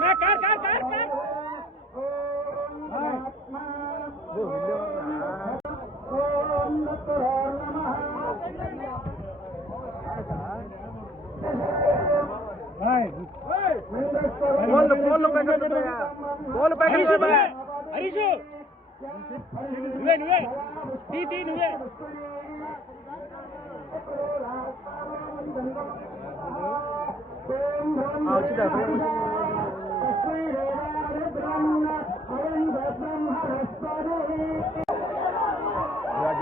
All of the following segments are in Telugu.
मैं कर कर कर कर। बोल बोल रुपए कर दो बोल रुपए कर दो हरीशु। नुए नुए। ती ती नुए। आवश्यक है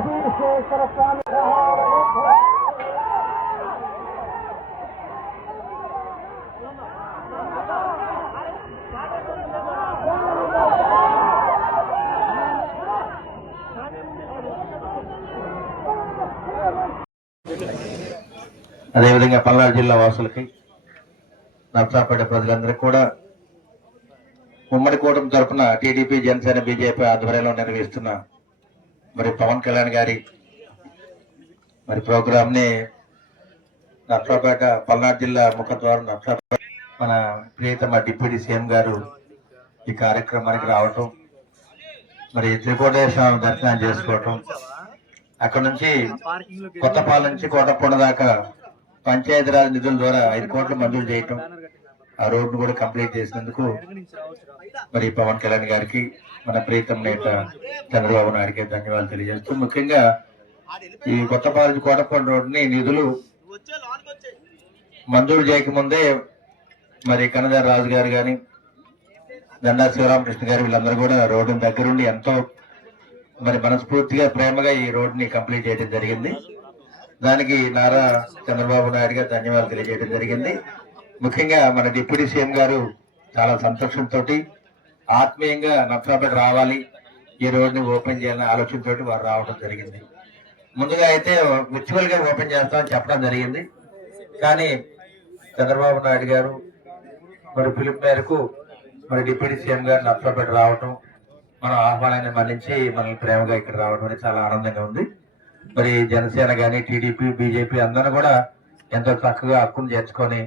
తీ తీ నువ్వే అదేవిధంగా పల్నాడు జిల్లా వాసులకి నర్సాపేట ప్రజలందరికీ కూడా ఉమ్మడి కూటమి తరఫున టీడీపీ జనసేన బీజేపీ ఆధ్వర్యంలో నిర్వహిస్తున్న మరి పవన్ కళ్యాణ్ గారి మరి ప్రోగ్రామ్ని నర్సాపేట పల్నాడు జిల్లా ముఖద్వారం నర్సాపేట మన ప్రియతమ డిప్యూటీ సీఎం గారు ఈ కార్యక్రమానికి రావటం మరి త్రికోటేశ్వర దర్శనం చేసుకోవటం అక్కడ నుంచి కొత్తపాలెం నుంచి కోటపూడ దాకా పంచాయతీరాజ్ నిధుల ద్వారా ఐదు కోట్లు మంజూరు చేయటం ఆ రోడ్ను కూడా కంప్లీట్ చేసినందుకు మరి పవన్ కళ్యాణ్ గారికి మన ప్రీతం నేత చంద్రబాబు నాయుడికి ధన్యవాదాలు తెలియజేస్తూ ముఖ్యంగా ఈ కొత్తపాలెం కోటపల్లి రోడ్ని రోడ్డుని నిధులు మంజూరు చేయకముందే మరి కనదార్ రాజు గారు కానీ దండా శివరామకృష్ణ గారు వీళ్ళందరూ కూడా రోడ్డు దగ్గరుండి ఎంతో మరి మనస్ఫూర్తిగా ప్రేమగా ఈ రోడ్ని కంప్లీట్ చేయడం జరిగింది. దానికి నారా చంద్రబాబు నాయుడు గారు ధన్యవాదాలు తెలియజేయడం జరిగింది. ముఖ్యంగా మన డిప్యూటీ సీఎం గారు చాలా సంతోషంతో ఆత్మీయంగా నత్రాపేట రావాలి. ఈ రోడ్ని ఓపెన్ చేయాలని ఆలోచనతో వారు రావడం జరిగింది. ముందుగా అయితే విర్చువల్గా ఓపెన్ చేస్తామని చెప్పడం జరిగింది. కానీ చంద్రబాబు నాయుడు గారు మరి పిలుపు మేరకు మరి డిప్యూటీ సీఎం గారు నత్రాపేట రావటం మన ఆహ్వానాన్ని మన్నించి మనల్ని ప్రేమగా ఇక్కడ రావడం అనేది చాలా ఆనందంగా ఉంది. మరి జనసేన కానీ టీడీపీ బీజేపీ అందరూ కూడా ఎంతో చక్కగా హక్కును చేర్చుకొని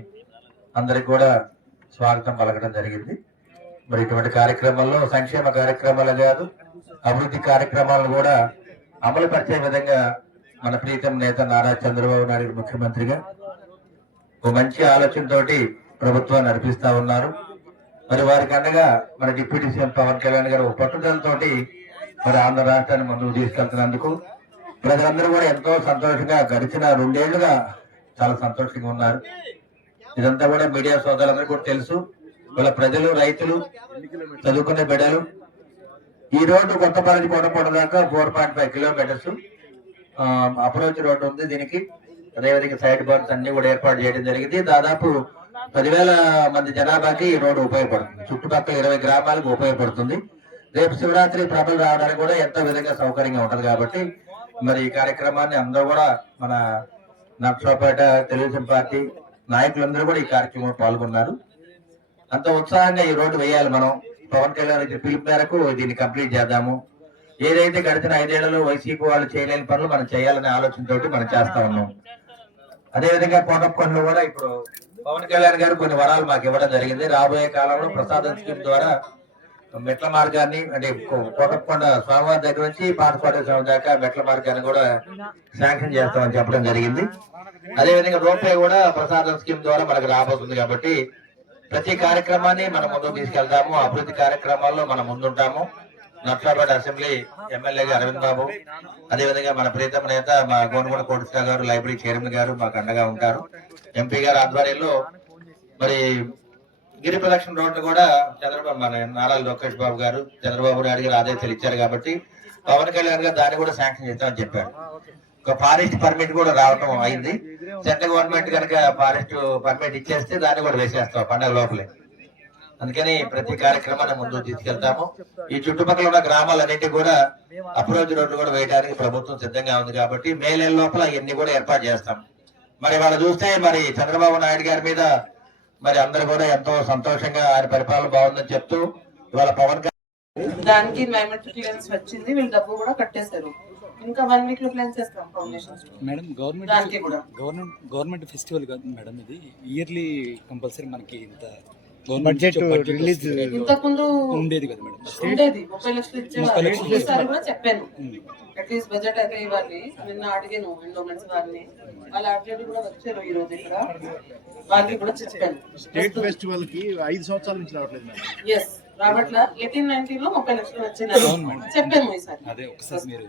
అందరికి కూడా స్వాగతం పలకడం జరిగింది. మరి ఇటువంటి కార్యక్రమాల్లో సంక్షేమ కార్యక్రమాలు కాదు అభివృద్ధి కార్యక్రమాలను కూడా అమలు పరిచే విధంగా మన ప్రీతం నేత నారా చంద్రబాబు నాయుడు ముఖ్యమంత్రిగా ఒక మంచి ఆలోచనతోటి ప్రభుత్వాన్ని నడిపిస్తా ఉన్నారు. మరి వారికి అండగా మన డిప్యూటీ సీఎం పవన్ కళ్యాణ్ గారు పట్టుదలతో పట్టుదలతోటి మరి ఆంధ్ర రాష్ట్రాన్ని ముందుకు తీసుకెళ్తున్నందుకు ప్రజలందరూ కూడా ఎంతో సంతోషంగా గడిచిన రెండేళ్ళుగా చాలా సంతోషంగా ఉన్నారు. ఇదంతా కూడా మీడియా సోదరులందరూ కూడా తెలుసు. వాళ్ళ ప్రజలు రైతులు చదువుకునే బిడ్డలు. ఈ రోడ్డు కొత్తపల్లి కోటపూట దాకా four point five kilometres approach road ఉంది దీనికి. అదేవిధంగా సైడ్ బర్న్స్ అన్ని కూడా ఏర్పాటు చేయడం జరిగింది. దాదాపు పదివేల మంది జనాభాకి ఈ రోడ్డు ఉపయోగపడుతుంది. చుట్టుపక్కల ఇరవై గ్రామాలకు ఉపయోగపడుతుంది. రేపు శివరాత్రి ప్రభలు రావడానికి కూడా ఎంతో విధంగా సౌకర్యంగా ఉంటుంది కాబట్టి మరి ఈ కార్యక్రమాన్ని అందరూ కూడా మన నర్సరావుపేట తెలుగుదేశం పార్టీ నాయకులందరూ కూడా ఈ కార్యక్రమంలో పాల్గొన్నారు. అంత ఉత్సాహంగా ఈ రోడ్డు వేయాలి మనం. పవన్ కళ్యాణ్ ఇచ్చిన పిలుపు మేరకు దీన్ని కంప్లీట్ చేద్దాము. ఏదైతే గడిచిన ఐదేళ్ళలో వైసీపీ వాళ్ళు చేయలేని పనులు మనం చేయాలనే ఆలోచనతోటి మనం చేస్తా ఉన్నాం. అదేవిధంగా కోటప్పకొండలో కూడా ఇప్పుడు పవన్ కళ్యాణ్ గారు కొన్ని వరాలు మాకు ఇవ్వడం జరిగింది. రాబోయే కాలంలో ప్రసాదం స్కీమ్ ద్వారా మెట్ల మార్గాన్ని అంటే కో- కోటప్పకొండ స్వామివారి దగ్గర నుంచి పాతకోట స్వామి దాకా మెట్ల మార్గాన్ని కూడా శాంక్షన్ చేస్తామని చెప్పడం జరిగింది. అదేవిధంగా రోపే కూడా ప్రసాదం స్కీమ్ ద్వారా మనకు రాబోతుంది కాబట్టి ప్రతి కార్యక్రమాన్ని మనం ముందుకు తీసుకెళ్తాము. అభివృద్ధి కార్యక్రమాల్లో మనం ముందుంటాము. నర్సాపేట అసెంబ్లీ ఎమ్మెల్యేగా అరవింద్ బాబు అదేవిధంగా మన ప్రీతమ నేత మా గోనగొండ కోటిస్తా గారు లైబ్రరీ చైర్మన్ గారు మాకు అండగా ఉంటారు. ఎంపీ గారు ఆధ్వర్యంలో మరి గిరి ప్రదక్షిణ రోడ్డు కూడా చంద్రబాబు మన నారా లోకేష్ బాబు గారు చంద్రబాబు నాయుడు గారు ఆదేశాలు ఇచ్చారు కాబట్టి పవన్ కళ్యాణ్ గారు దాన్ని కూడా శాంక్షన్ చేస్తామని చెప్పారు. ఒక ఫారెస్ట్ పర్మిట్ కూడా రావటం అయింది. సెంట్రల్ గవర్నమెంట్ కనుక ఫారెస్ట్ పర్మిట్ ఇచ్చేస్తే దాన్ని కూడా వేసేస్తాం పండగ లోపలే. అందుకని ప్రతి కార్యక్రమాన్ని ముందు తీసుకెళ్తాము. ఈ చుట్టుపక్కల ఉన్న గ్రామాలన్నింటి కూడా అప్రోచ్ రోడ్లు కూడా వేయడానికి ప్రభుత్వం సిద్ధంగా ఉంది కాబట్టి మే నెల లోపల ఇవన్నీ కూడా ఏర్పాటు చేస్తాం. మరి వాళ్ళు చూస్తే మరి చంద్రబాబు నాయుడు గారి మీద మరి అందరూ కూడా ఎంతో సంతోషంగా ఆయన పరిపాలన బాగుందని చెప్తూ ఇవాళ పవన్ కళ్యాణ్ దానికి ఎంవైరన్మెంటల్ క్లియరెన్స్ వచ్చింది. వీళ్ళు డబ్బు కూడా కట్టేశారు. ఇంకా వన్ వీక్లో ప్లాన్ చేస్తాం foundation madam government government government festival కాదు మేడం ఇది. ఇయర్లీ కంపల్సరీ మనకి ఇంత Budget release ఇంతకు ముందు ఉండేది కదా మేడం. ఉండేది. ముప్పై లక్షలు ఇచ్చేవారు ఈసారి కూడా చెప్పాను. అట్లీస్ట్ బడ్జెట్ అయితే ఇవ్వాలి. నిన్న అడిగాను ఎండోమెంట్స్ వారిని. వాళ్ళ కూడా వచ్చారు ఈ రోజు ఇక్కడ. వాళ్ళకి కూడా చెప్పాను. స్టేట్ ఫెస్టివల్కి ఐదు సంవత్సరాల నుంచి రావట్లేదు మేడం. ఎస్ రాబట్ల ఎయిటీన్ నైన్టీన్లో ముప్పై లక్షలు మేడం. చెప్పాము ఈసారి. అదే ఒకసారి మీరు